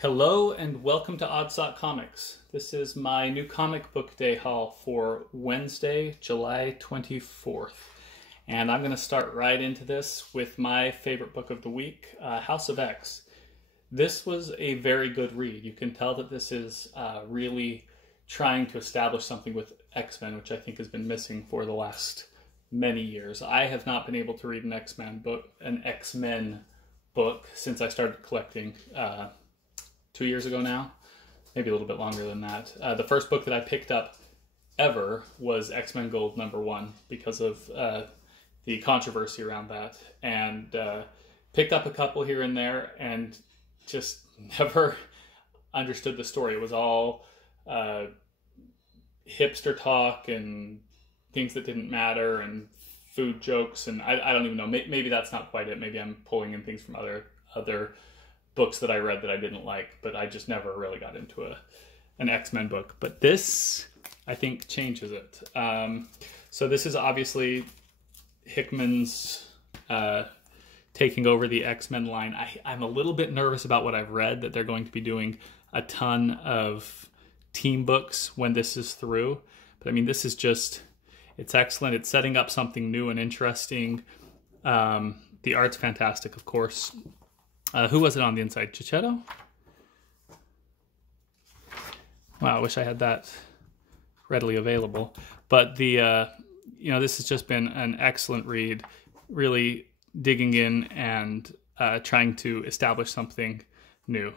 Hello and welcome to Oddsock Comics. This is my new comic book day haul for Wednesday, July 24th. And I'm going to start right into this with my favorite book of the week, House of X. This was a very good read. You can tell that this is really trying to establish something with X-Men, which I think has been missing for the last many years. I have not been able to read an X-Men book since I started collecting 2 years ago now, maybe a little bit longer than that. The first book that I picked up ever was X-Men Gold #1 because of the controversy around that, and picked up a couple here and there and just never understood the story. It was all hipster talk and things that didn't matter and food jokes, and I don't even know, maybe that's not quite it. Maybe I'm pulling in things from other books that I read that I didn't like, but I just never really got into an X-Men book. But this, I think, changes it. So this is obviously Hickman's taking over the X-Men line. I'm a little bit nervous about what I've read, that they're going to be doing a ton of team books when this is through. But I mean, this is just, it's excellent. It's setting up something new and interesting. The art's fantastic, of course. Who was it on the inside? Chichetto? Wow, I wish I had that readily available. But this has just been an excellent read, really digging in and trying to establish something new.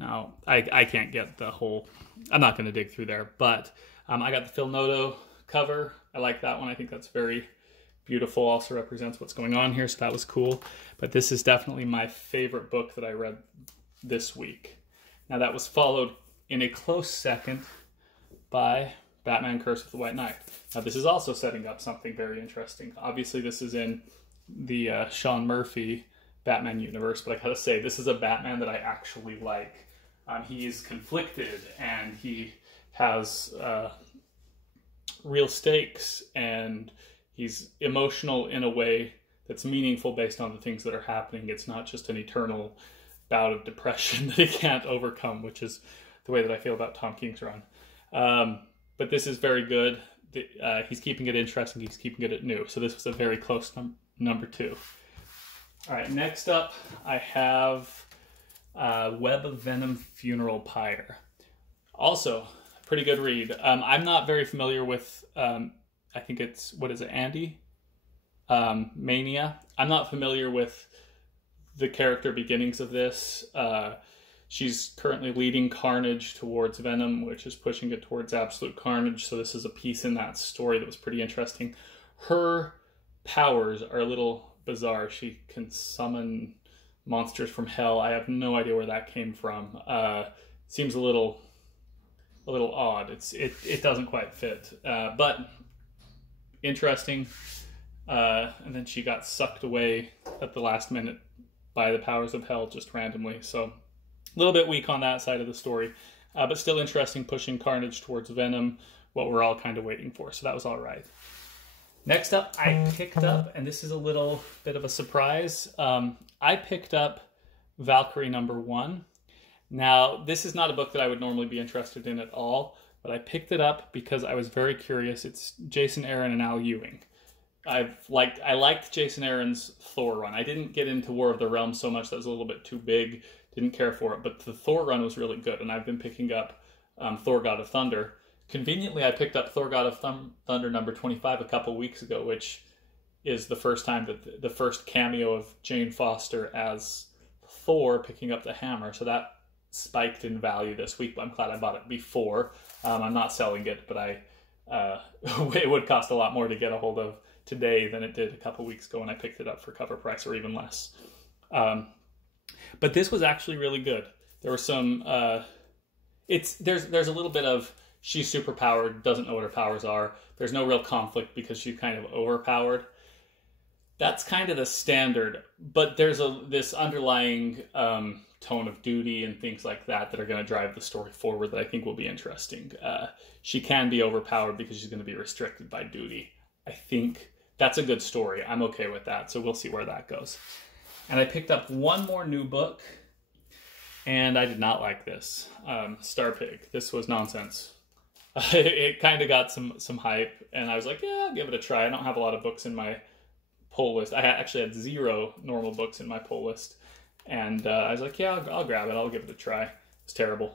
Now, I can't get the whole, I'm not going to dig through there, but I got the Phil Noto cover. I like that one. I think that's very beautiful, also represents what's going on here, so that was cool. But this is definitely my favorite book that I read this week. Now that was followed in a close second by Batman Curse of the White Knight. Now this is also setting up something very interesting. Obviously this is in the Sean Murphy Batman universe, but I gotta say, this is a Batman that I actually like. He's conflicted and he has real stakes, and he's emotional in a way that's meaningful based on the things that are happening. It's not just an eternal bout of depression that he can't overcome, which is the way that I feel about Tom King's run. But this is very good. He's keeping it interesting. He's keeping it new. So this was a very close number 2. All right, next up I have Web of Venom Funeral Pyre. Also, pretty good read. I'm not very familiar with... I think it's, what is it, Andy? Mania. I'm not familiar with the character beginnings of this. She's currently leading Carnage towards Venom, which is pushing it towards absolute carnage. So this is a piece in that story that was pretty interesting. Her powers are a little bizarre. She can summon monsters from hell. I have no idea where that came from. Seems a little odd. It doesn't quite fit. But interesting. And then she got sucked away at the last minute by the powers of hell just randomly. So a little bit weak on that side of the story, but still interesting, pushing Carnage towards Venom, what we're all kind of waiting for. So that was all right. Next up, I picked up, and this is a little bit of a surprise, I picked up Valkyrie #1. Now, this is not a book that I would normally be interested in at all, but I picked it up because I was very curious. It's Jason Aaron and Al Ewing. I liked Jason Aaron's Thor run. I didn't get into War of the Realms so much. That was a little bit too big. Didn't care for it. But the Thor run was really good, and I've been picking up Thor God of Thunder. Conveniently, I picked up Thor God of Thunder #25 a couple weeks ago, which is the first time that the first cameo of Jane Foster as Thor picking up the hammer. So that spiked in value this week, but I'm glad I bought it before. I'm not selling it, but it would cost a lot more to get a hold of today than it did a couple weeks ago when I picked it up for cover price, or even less. But this was actually really good. There were some there's a little bit of she's superpowered, doesn't know what her powers are. There's no real conflict because she's kind of overpowered. That's kind of the standard, but there's this underlying tone of duty and things like that that are going to drive the story forward that I think will be interesting. She can be overpowered because she's going to be restricted by duty. I think that's a good story. I'm okay with that, so we'll see where that goes. And I picked up one more new book. And I did not like this. Star Pig. This was nonsense. It kind of got some hype, and I was like, yeah, I'll give it a try. I don't have a lot of books in my pull list. I actually had 0 normal books in my pull list. And I was like, yeah, I'll grab it. I'll give it a try. It's terrible.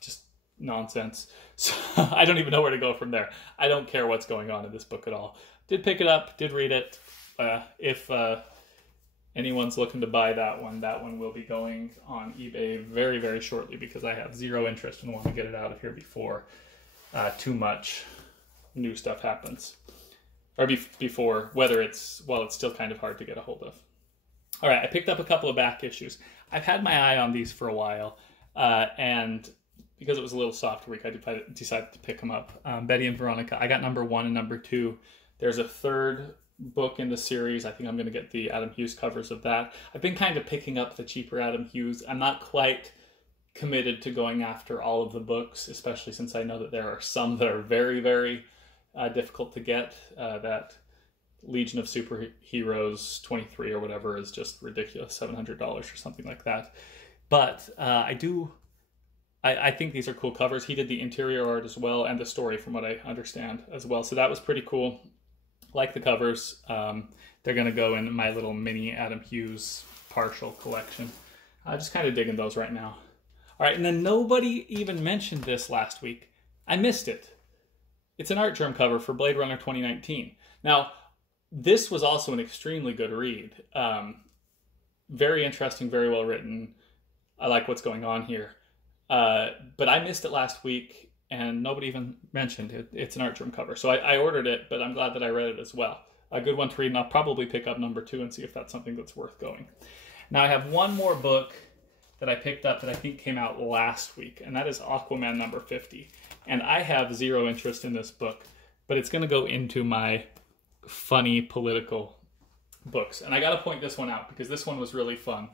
Just nonsense. So I don't even know where to go from there. I don't care what's going on in this book at all. Did pick it up, did read it. If anyone's looking to buy that one will be going on eBay very, very shortly, because I have 0 interest and want to get it out of here before too much new stuff happens. Or before, while it's still kind of hard to get a hold of. All right, I picked up a couple of back issues. I've had my eye on these for a while, and because it was a little soft week, I decided to pick them up. Betty and Veronica, I got number 1 and number 2. There's a 3rd book in the series. I think I'm going to get the Adam Hughes covers of that. I've been kind of picking up the cheaper Adam Hughes. I'm not quite committed to going after all of the books, especially since I know that there are some that are very, very difficult to get. That Legion of Superheroes 23 or whatever is just ridiculous, $700 or something like that. But I think these are cool covers. He did the interior art as well, and the story, from what I understand, as well. So that was pretty cool. Like the covers. They're going to go in my little mini Adam Hughes partial collection. Just kind of digging those right now. All right, and then nobody even mentioned this last week. I missed it. It's an Artgerm cover for Blade Runner 2019. Now, this was also an extremely good read. Very interesting, very well written. I like what's going on here. But I missed it last week, and nobody even mentioned it. It's an Artgerm cover. So I ordered it, but I'm glad that I read it as well. A good one to read, and I'll probably pick up number 2 and see if that's something that's worth going. Now, I have one more book that I picked up that I think came out last week, and that is Aquaman number 50. And I have 0 interest in this book, but it's going to go into my funny political books. And I got to point this one out, because this one was really fun.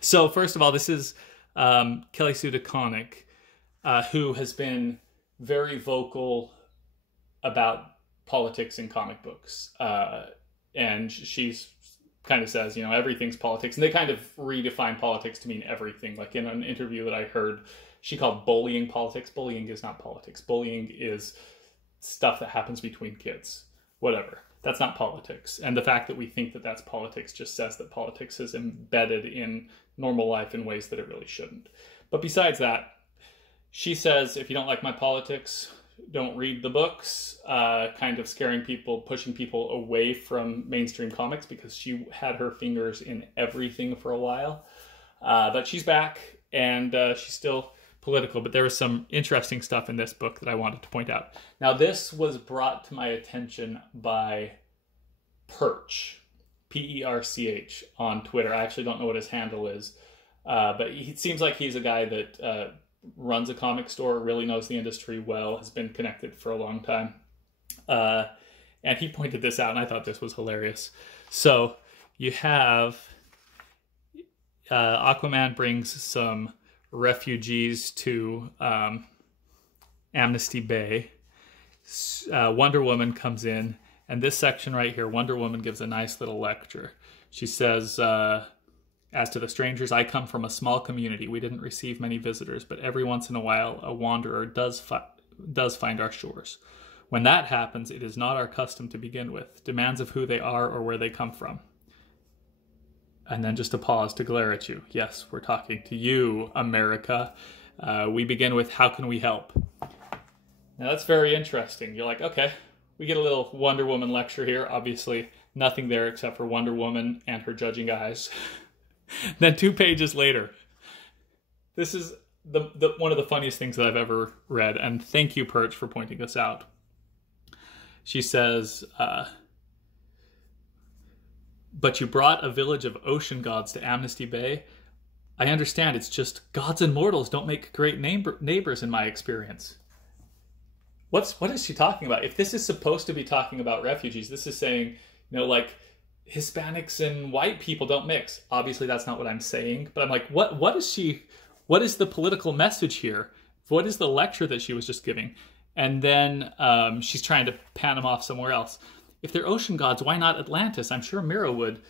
So, first of all, this is Kelly Sue DeConnick, who has been very vocal about politics in comic books. And she's kind of says, everything's politics. And they kind of redefine politics to mean everything. Like in an interview that I heard, she called bullying politics. Bullying is not politics. Bullying is stuff that happens between kids. Whatever. That's not politics. And the fact that we think that that's politics just says that politics is embedded in normal life in ways that it really shouldn't. But besides that, she says, if you don't like my politics, don't read the books, kind of scaring people, pushing people away from mainstream comics, because she had her fingers in everything for a while. But she's back, and she's still political, but there was some interesting stuff in this book that I wanted to point out. Now, this was brought to my attention by Perch, P-E-R-C-H, on Twitter. I actually don't know what his handle is, but it seems like he's a guy that runs a comic store, really knows the industry well, has been connected for a long time. And he pointed this out, and I thought this was hilarious. So you have Aquaman brings some refugees to Amnesty Bay. Wonder Woman comes in, and this section right here, Wonder Woman gives a nice little lecture. She says, as to the strangers, I come from a small community. We didn't receive many visitors, but every once in a while, a wanderer does find our shores. When that happens, it is not our custom to begin with, demands of who they are or where they come from. And then just a pause to glare at you. Yes, we're talking to you, America. We begin with, how can we help? Now that's very interesting. You're like, okay, we get a little Wonder Woman lecture here. Obviously, nothing there except for Wonder Woman and her judging eyes. Then 2 pages later, this is one of the funniest things that I've ever read, and thank you, Perch, for pointing this out. She says, but you brought a village of ocean gods to Amnesty Bay? I understand, it's just gods and mortals don't make great neighbors in my experience. What is she talking about? If this is supposed to be talking about refugees, this is saying, like, Hispanics and white people don't mix. Obviously, that's not what I'm saying, but I'm like, what is the political message here? What is the lecture that she was just giving? And then she's trying to pan them off somewhere else. If they're ocean gods, why not Atlantis? I'm sure Mira would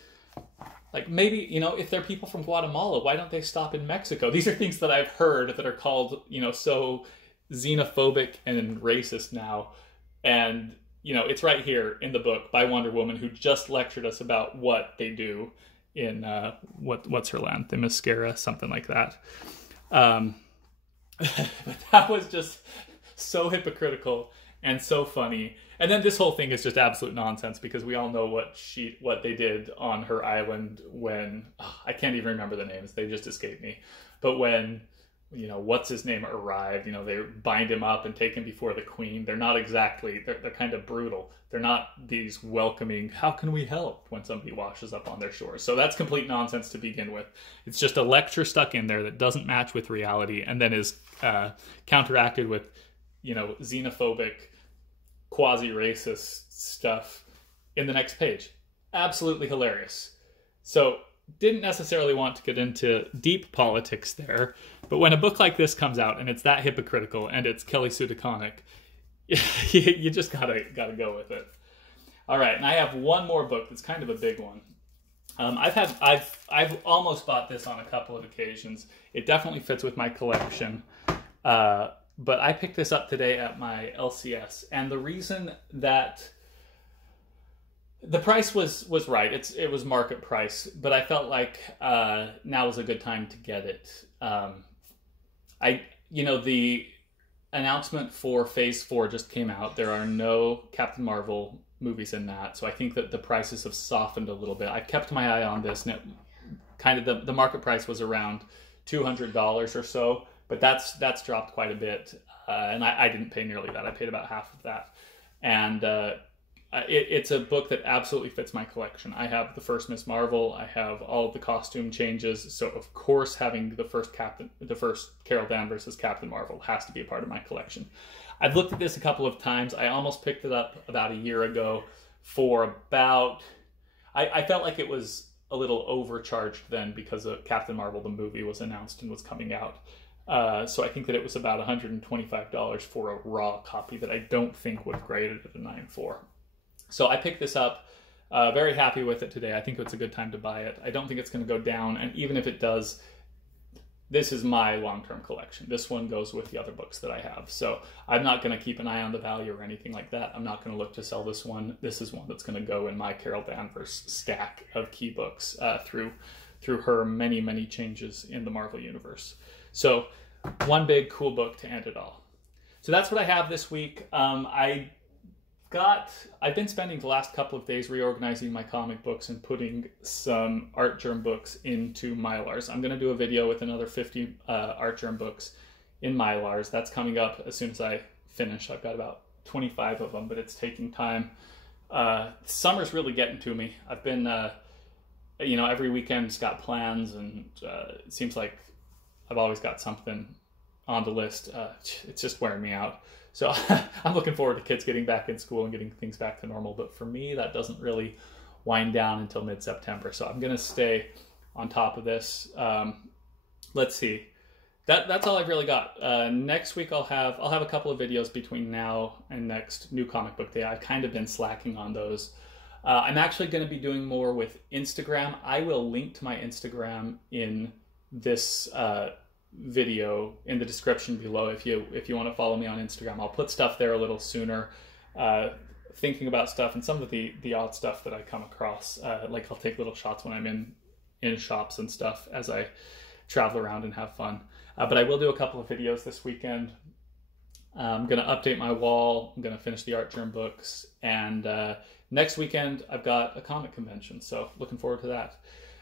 Like maybe, you know, if they're people from Guatemala, why don't they stop in Mexico? These are things that I've heard that are called, you know, so xenophobic and racist now. And, you know, it's right here in the book by Wonder Woman, who just lectured us about what they do in, what's her land? The Mascara, something like that. But that was just so hypocritical and so funny. And then this whole thing is just absolute nonsense because we all know what they did on her island when, I can't even remember the names, they just escaped me. But when, you know, what's his name arrived, you know, they bind him up and take him before the queen. They're not exactly, they're kind of brutal. They're not these welcoming, how can we help when somebody washes up on their shores? So that's complete nonsense to begin with. It's just a lecture stuck in there that doesn't match with reality and then is counteracted with, you know, xenophobic, quasi-racist stuff in the next page. Absolutely hilarious. So didn't necessarily want to get into deep politics there, but when a book like this comes out and it's that hypocritical and it's Kelly Sue DeConnick, you just gotta go with it. All right, and I have one more book that's kind of a big one. I've almost bought this on a couple of occasions. It definitely fits with my collection. But I picked this up today at my LCS, and the reason that the price was right, it was market price, but I felt like now was a good time to get it. You know, the announcement for Phase 4 just came out. There are no Captain Marvel movies in that, so I think that the prices have softened a little bit. I've kept my eye on this, and it kind of the market price was around $200 or so. But that's dropped quite a bit, and I didn't pay nearly that. I paid about half of that. And it's a book that absolutely fits my collection. I have the first Miss Marvel. I have all of the costume changes. So, of course, having the first Carol Danvers as Captain Marvel has to be a part of my collection. I've looked at this a couple of times. I almost picked it up about a year ago for about... I felt like it was a little overcharged then because of Captain Marvel, the movie, was announced and was coming out. So I think that it was about $125 for a raw copy that I don't think would have graded at a 9.4. So I picked this up, very happy with it today. I think it's a good time to buy it. I don't think it's going to go down, and even if it does, this is my long-term collection. This one goes with the other books that I have. So I'm not going to keep an eye on the value or anything like that. I'm not going to look to sell this one. This is one that's going to go in my Carol Danvers stack of key books through her many, many changes in the Marvel Universe. So one big cool book to end it all. So that's what I have this week. I've been spending the last couple of days reorganizing my comic books and putting some Artgerm books into Mylars. I'm going to do a video with another 50 Artgerm books in Mylars. That's coming up as soon as I finish. I've got about 25 of them, but it's taking time. Summer's really getting to me. I've been, you know, every weekend's got plans, and it seems like I've always got something on the list. It's just wearing me out. So I'm looking forward to kids getting back in school and getting things back to normal. But for me, that doesn't really wind down until mid-September. So I'm going to stay on top of this. Let's see. That's all I've really got. Next week I'll have a couple of videos between now and next New Comic Book Day. I've kind of been slacking on those. I'm actually going to be doing more with Instagram. I will link to my Instagram in this video in the description below if you want to follow me on Instagram. I'll put stuff there a little sooner, thinking about stuff and some of the odd stuff that I come across. Like I'll take little shots when I'm in shops and stuff as I travel around and have fun. But I will do a couple of videos this weekend. I'm going to update my wall. I'm going to finish the Artgerm books. And next weekend, I've got a comic convention. So looking forward to that.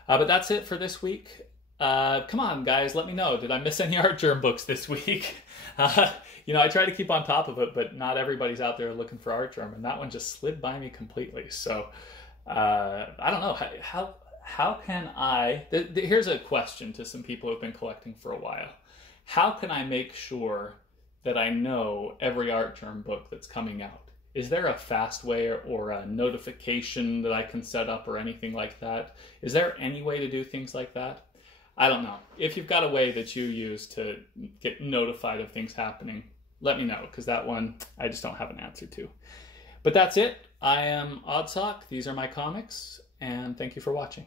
But that's it for this week. Come on, guys, let me know. Did I miss any Artgerm books this week? You know, I try to keep on top of it, but not everybody's out there looking for Artgerm. And that one just slid by me completely. So I don't know. How can I... Here's a question to some people who've been collecting for a while. How can I make sure that I know every Artgerm book that's coming out? Is there a fast way or a notification that I can set up or anything like that? Is there any way to do things like that? I don't know. If you've got a way that you use to get notified of things happening, let me know, because that one I just don't have an answer to. But that's it. I am Oddsock. These are my comics, and thank you for watching.